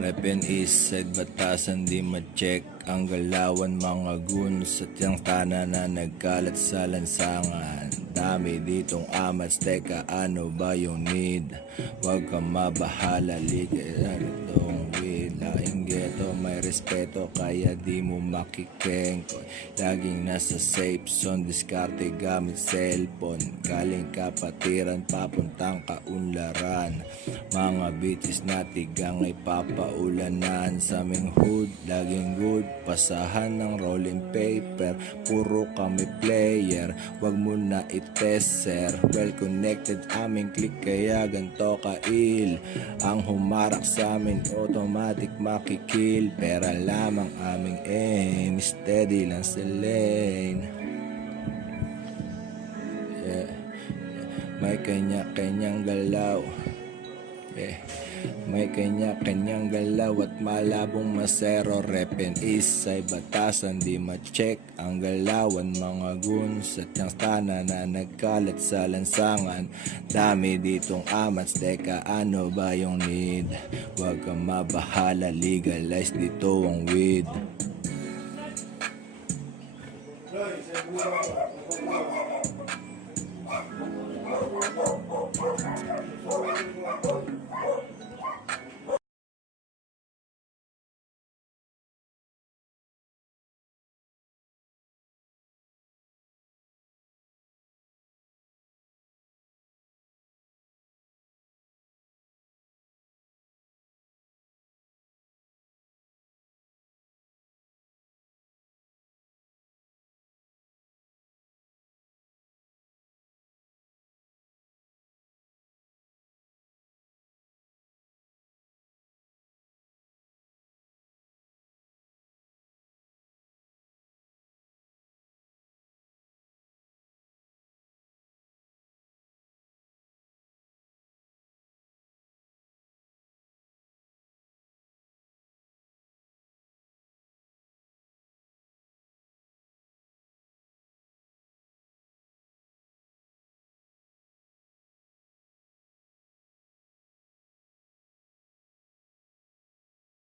Repen Eastside, batasan di ma-check ang galawan, mga guns at yung tana na nagkalat sa lansangan. Dami ditong amats, teka ano ba yung need? Huwag ka mabahala, liga itong weed. Laking ghetto, may respeto, kaya di mo makikengko. Laging nasa safe zone, diskarte gamit cellphone. Galing kapatiran, papuntang kaunlaran. Mga bitches na tigang ay papaulanan. Sa aming hood, laging good, pasahan ng rolling paper. Puro kami player, wag mo na itest sir. Well connected aming click, kaya ganto kail. Ang humarap sa amin, automatic makikil. Pera lamang aming aim, steady lang sa lane. Yeah. May kanya-kanyang galaw. May kanya-kanyang galaw at malabong masero. Repen Eastside, batasan di ma-check ang galawan, mga guns at yung tana na nagkalat sa lansangan. Dami ditong amats, teka ano ba yung need? Huwag kang mabahala, legalize dito ang weed.